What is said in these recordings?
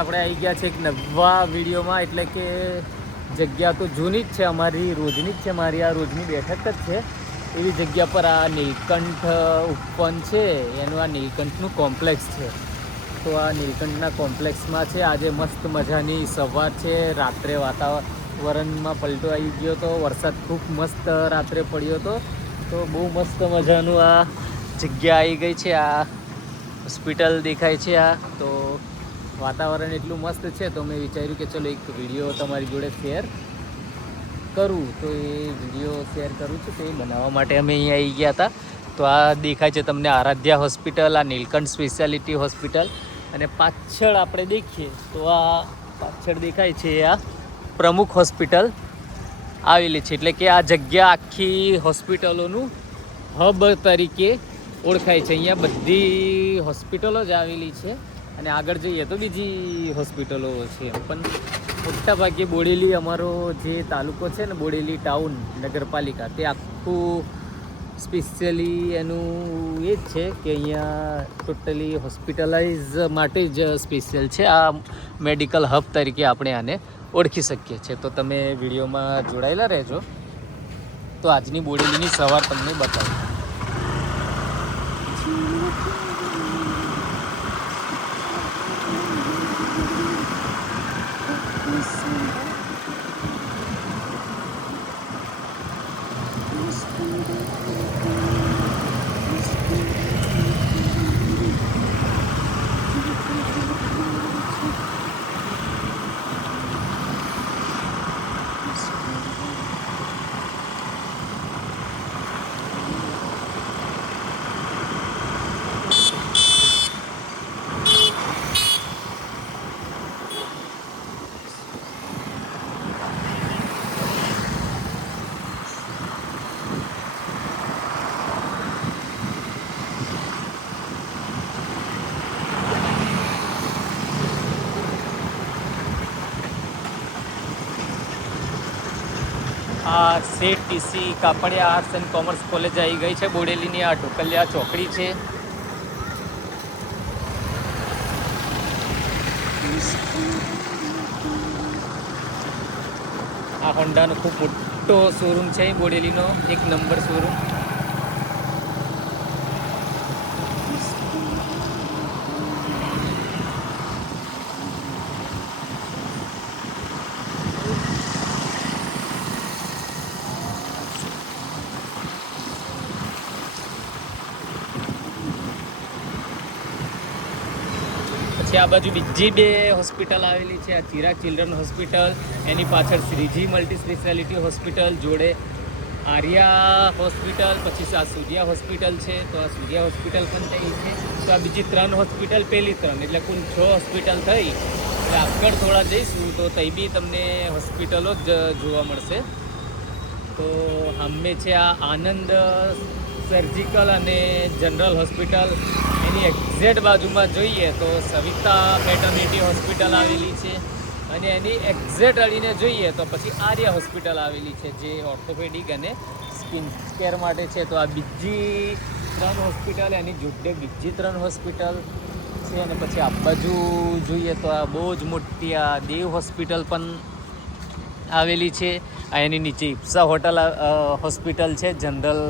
આપણે આવી ગયા છે એક નવા વિડીયોમાં, એટલે કે જગ્યા તો જૂની જ છે, અમારી રોજની જ છે, મારી આ રોજની બેઠક જ છે. એવી જગ્યા પર આ નીલકંઠ ઉપવન છે, એનું આ નીલકંઠનું કોમ્પ્લેક્સ છે. તો આ નીલકંઠના કોમ્પ્લેક્સમાં છે આજે મસ્ત મજાની સવાર છે. રાત્રે વાતાવરણમાં પલટો આવી ગયો હતો, વરસાદ ખૂબ મસ્ત રાત્રે પડ્યો હતો. તો બહુ મસ્ત મજાનું આ જગ્યા આવી ગઈ છે. આ હોસ્પિટલ દેખાય છે. આ તો વાતાવરણ એટલું મસ્ત છે, તો મેં વિચાર્યું કે ચલો એક વિડીયો તમારી જોડે શેર કરું. તો એ વિડીયો શેર કરું છું, તો એ બનાવવા માટે અમે અહીંયા આવી ગયા હતા. તો આ દેખાય છે તમને આરાધ્યા હોસ્પિટલ, આ નીલકંઠ સ્પેશિયાલિટી હોસ્પિટલ. અને પાછળ આપણે દેખીએ તો આ પાછળ દેખાય છે આ પ્રમુખ હોસ્પિટલ આવેલી છે. એટલે કે આ જગ્યા આખી હોસ્પિટલોનું હબ તરીકે ઓળખાય છે. અહીંયા બધી હોસ્પિટલો જ આવેલી છે. અને આગળ જઈએ તો બીજી હોસ્પિટલો છે. પણ મોટાભાગે બોડેલી, અમારો જે તાલુકો છે ને, બોડેલી ટાઉન નગરપાલિકા, તે આખું સ્પેશિયલી એનું એ જ છે કે અહીંયા ટોટલી હોસ્પિટલાઇઝ માટે જ સ્પેશિયલ છે. આ મેડિકલ હબ તરીકે આપણે આને ઓળખી શકીએ છીએ. તો તમે વિડીયોમાં જોડાયેલા રહેજો. તો આજની બોડેલીની સવાર તમને બતાવું. આ Seth TC Kapadia arts and commerce college આવી ગઈ છે બોડેલીની. આ ઢોકલિયા ચોકડી છે. આ હોન્ડાનો ખૂબ મોટો શોરૂમ છે બોડેલીનો, 1 નંબર શોરૂમ. પછી આ બાજુ બીજી 2 હોસ્પિટલ આવેલી છે. આ ચિરાગ ચિલ્ડ્રન હોસ્પિટલ, એની પાછળ શ્રીજી મલ્ટી સ્પેશિયાલિટી હોસ્પિટલ, જોડે આર્યા હોસ્પિટલ, પછી આ સૂર્યા હોસ્પિટલ છે. તો આ સૂર્યા હોસ્પિટલ પણ થઈ છે. તો આ બીજી 3 હોસ્પિટલ, પહેલી 3, એટલે કુલ 6 હોસ્પિટલ થઈ. એટલે આગળ થોડા જઈશું તો તઈ બી તમને હોસ્પિટલો જ જોવા મળશે. તો સામે છે આ આનંદ સર્જિકલ અને જનરલ હોસ્પિટલ. એની એક્ઝેક્ટ બાજુમાં જોઈએ તો સવિતા મેટર્નિટી હોસ્પિટલ આવેલી છે. અને એની એક્ઝેક્ટ અડીને જોઈએ તો પછી આર્યા હોસ્પિટલ આવેલી છે, જે ઓર્થોપેડિક અને સ્કિન કેર માટે છે. તો આ બીજી 3 હોસ્પિટલ, એની જોડે બીજી 3 હોસ્પિટલ છે. અને પછી આ બાજુ જોઈએ તો આ બહુ જ મોટી આ દેવ હોસ્પિટલ પણ આવેલી છે. આ એની નીચે ઇપ્સા હોસ્પિટલ છે જનરલ.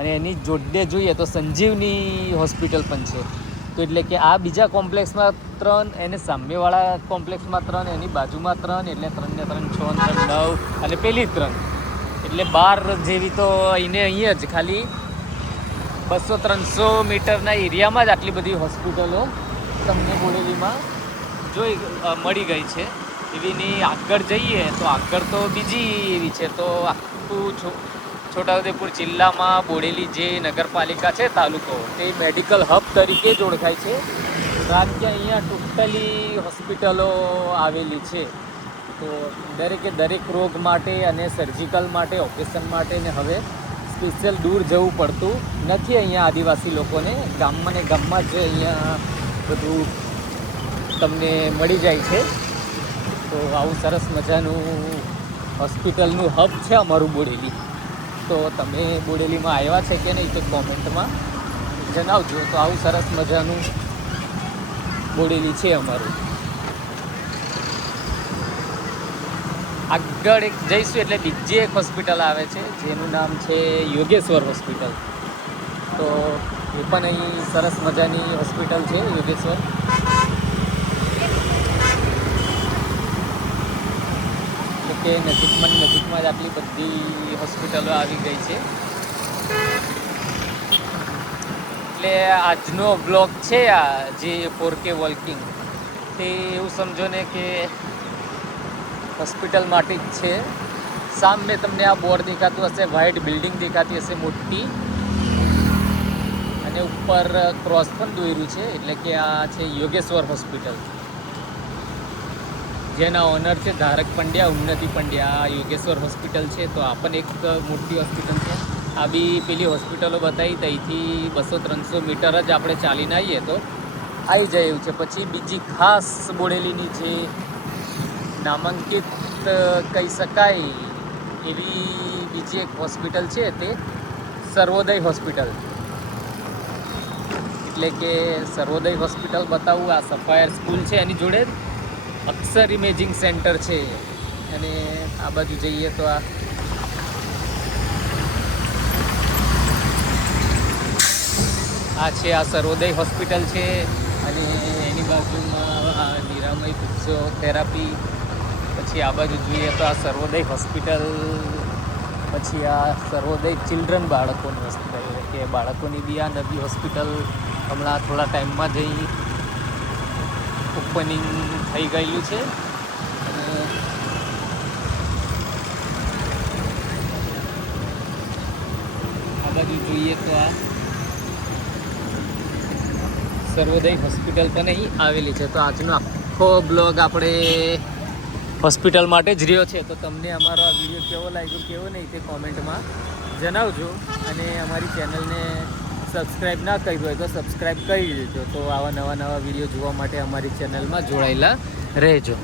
અને એની જોડે જોઈએ તો સંજીવની હોસ્પિટલ પણ છે. તો એટલે કે આ બીજા કોમ્પ્લેક્સમાં 3, એને સામેવાળા કોમ્પ્લેક્સમાં 3, એની બાજુમાં 3, એટલે 3 ને 3 6 ને 3 9, અને પેલી 3, એટલે 12 જેવી. તો અહીંયા જ ખાલી 200-300 મીટરના એરિયામાં જ આટલી બધી હોસ્પિટલો તમને બોડેલીમાં મળી ગઈ છે. એવીની આગળ જઈએ તો આગળ તો બીજી એવી છે. તો આખું છોટાઉદેપુર જિલ્લામાં બોડેલી જે નગરપાલિકા છે, તાલુકો, તે મેડિકલ હબ તરીકે જ ઓળખાય છે. કારણ કે અહીંયા ટોટલી હોસ્પિટલો આવેલી છે. તો દરેક રોગ માટે અને સર્જિકલ માટે, ઓપરેશન માટે ને હવે સ્પેશિયલ દૂર જવું પડતું નથી. અહીંયા આદિવાસી લોકોને ગામમાં ને ગામમાં જ અહીંયા બધું તમને મળી જાય છે. તો આવું સરસ મજાનું હોસ્પિટલનું હબ છે અમારું બોડેલી. તો તમે બોડેલીમાં આવ્યા છે કે નહીં, તો કોમેન્ટમાં જણાવજો. તો આવું સરસ મજાનું બોડેલી છે અમારું. આગળ એક જઈશું એટલે બીજી એક હોસ્પિટલ આવે છે જેનું નામ છે યોગેશ્વર હોસ્પિટલ. તો એ પણ અહીં સરસ મજાની હોસ્પિટલ છે યોગેશ્વર. એટલે કે નજીકમાં જ આટલી બધી હોસ્પિટલો આવી ગઈ છે. એટલે આજનો બ્લોગ છે આ જે 4K વોલ્કિંગ, તે એવું સમજો ને કે હોસ્પિટલ માટે જ છે. સામે તમને આ બોર્ડ દેખાતું હશે, વ્હાઇટ બિલ્ડિંગ દેખાતી હશે મોટી, અને ઉપર ક્રોસ પણ દોર્યું છે. એટલે કે આ છે યોગેશ્વર હોસ્પિટલ, જેના ઓનર છે ધારક પંડ્યા, ઉન્નતિ પંડ્યા. આ યોગેશ્વર હોસ્પિટલ છે. તો આ પણ એક મોટી હોસ્પિટલ છે. આ બી પેલી હોસ્પિટલો બતાવી ત્યાંથી 200-300 મીટર જ આપણે ચાલીને આવીએ તો આવી જાય એવું છે. પછી બીજી ખાસ બોડેલીની જે નામાંકિત કહી શકાય એવી બીજી એક હોસ્પિટલ છે, તે સર્વોદય હોસ્પિટલ. એટલે કે સર્વોદય હોસ્પિટલ બતાવું. આ સફાયર સ્કૂલ છે, એની જોડે અક્ષર ઇમેજિંગ સેન્ટર છે. અને આ બાજુ જઈએ તો આ છે આ સર્વોદય હોસ્પિટલ છે. અને એની બાજુમાં નિરામય ફિઝિયોથેરાપી. પછી આ બાજુ જોઈએ તો આ સર્વોદય હોસ્પિટલ. પછી આ સર્વોદય ચિલ્ડ્રન બાળકોની હોસ્પિટલ, એટલે કે બાળકોની બી આ નવી હોસ્પિટલ હમણાં થોડા ટાઈમમાં જ ઓપનિંગ થઈ ગયેલું છે. અને આ બાજુ જોઈએ તો આ સર્વોદય હોસ્પિટલ પણ અહીં આવેલી છે. તો આજનો આખો બ્લોગ આપણે હોસ્પિટલ માટે જ રહ્યો છે. તો તમને અમારો આ વિડીયો કેવો લાગ્યો, કેવો નહીં, તે કોમેન્ટમાં જણાવજો. અને અમારી ચેનલને સબસ્ક્રાઈબ ના કરી હોય તો સબસ્ક્રાઈબ કરી દેજો. તો આવા નવા વિડીયો જોવા માટે અમારી ચેનલમાં જોડાયેલા રહેજો.